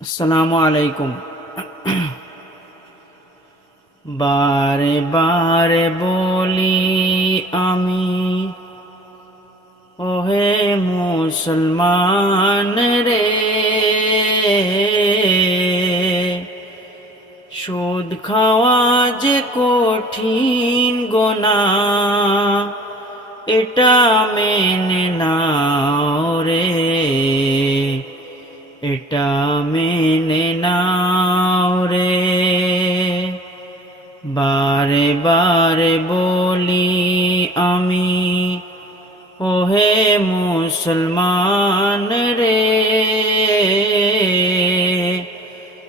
আসসালামু আলাইকুম। বারে বারে বলি আমি, ওহে মুসলমান রে। সুদ খাওয়া যে কঠিন গোনা, এটা মেনে নাও রে। এটা মেনে নাও রে বারে বারে বলি আমি ওহে মুসলমান রে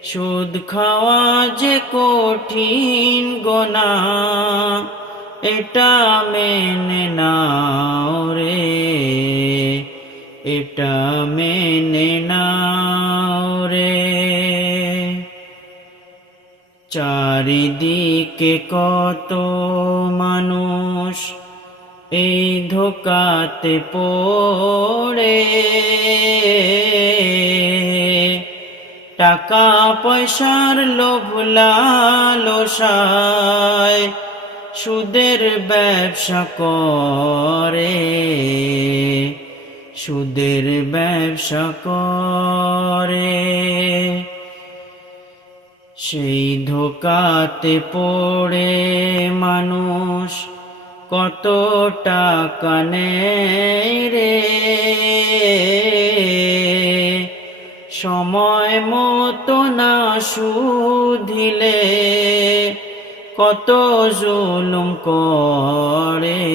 সুদ খাওয়া যে কঠিন গোনা এটা মেনে নাও রে এটা মেনে চারিদিকে কত মানুষ, এই ধোকাতে পড়ে। টাকা পয়সার লোভ লালসায় সুদের ব্যবসা করে। সুদের ব্যবসা করে। সেই ধোকাতে পড়ে মানুষ কত টাকা রে? সময় মতো না সুধিলে কত জুলুম করে,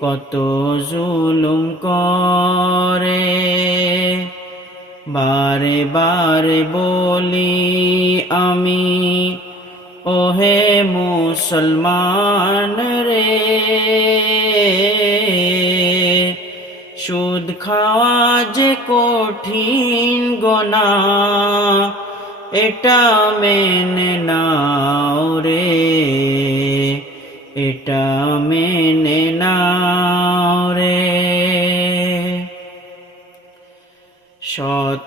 কত জুলুম করে। বারে বারে বলি আমি ওহে মুসলমান রে সুদ খাওয়া যে কঠিন গোনা এটা মেনে নাও রে এটা মেনে নাও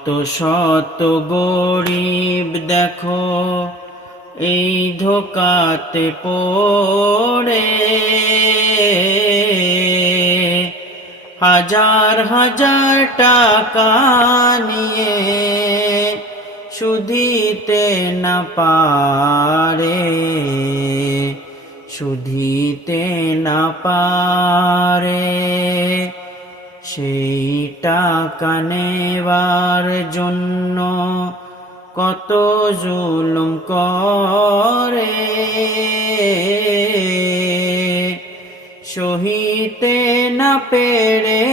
শত শত গরিব দেখো, এই ধোকাতে পড়ে। হাজার হাজার টাকা নিয়ে সুধিতে না পারে, সুধিতে না পারে। সেই টাকা নেবার জন্য কত জুলুম করে। সহিতে না পেরে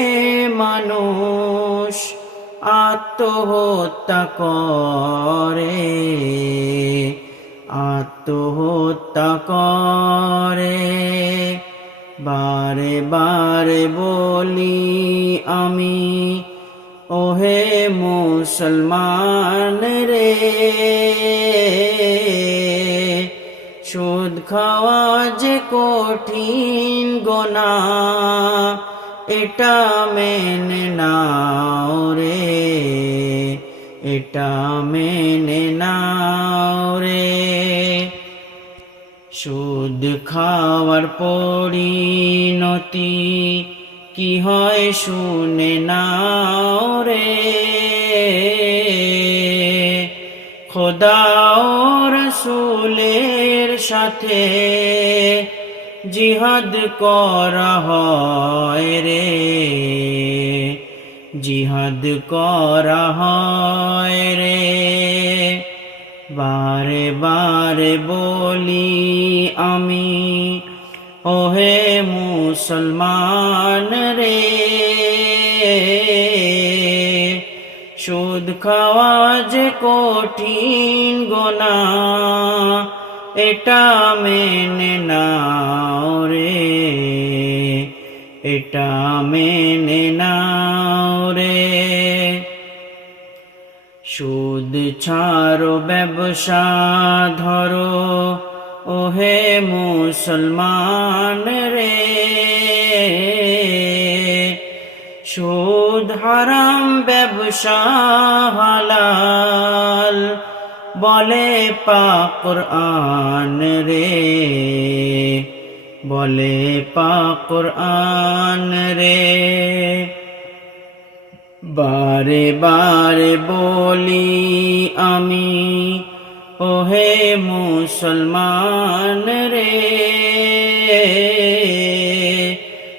মানুষ আত্মহত্যা করে। আত্মহত্যা করে। বারে বারে বলি আমি, ওহে মুসলমান রে। সুদ খাওয়া যে কঠিন গোনা, এটা মেনে নাও রে, এটা মেনে নাও রে। সুদ খাওয়ার পরিণতি কি হয় শুনে নাও রে। খোদা ও রসুলের সাথে জিহাদ করা হয় রে। জিহাদ করা হয় রে। বারে বারে বলি আমি, ওহে মুসলমান রে। সুদ খাওয়া যে কঠিন গোনা, এটা মেনে নাও রে। এটা মেনে নাও রে। সুদ ছাড়ো, ব্যবসা ধরো। ওহে মুসলমান রে, সুদ হারাম, ব্যবসা হালাল, বলে পাকুর আন রে, বলে পাকুর আন রে। বারে বারে বলি আমি, ওহে মুসলমান রে।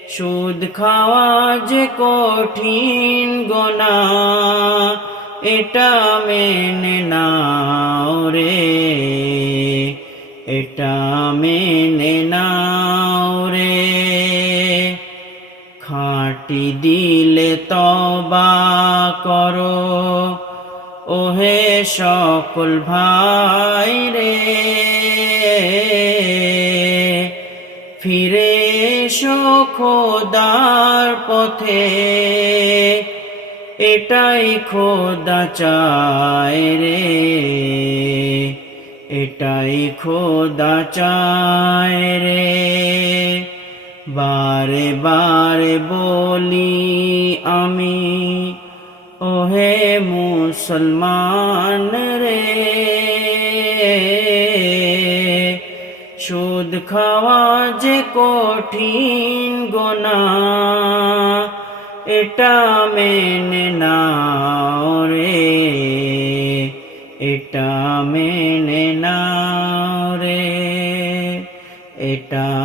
সুদ খাওয়া যে কঠিন গোনা, এটা মেনে নাও রে। এটা মেনে নাও খাটি দিলে তবা করো। ওহে সকল ভাই রে, ফিরে খোদার পথে। এটাই খোদা চায় রে, এটাই খোদা চায় রে। বারে বারে বলি আমি, ওহে মুসলমান রে। সুদ খাওয়া যে কঠিন গোনা, এটা মেনে নাও রে। এটা মেনে নাও রে। এটা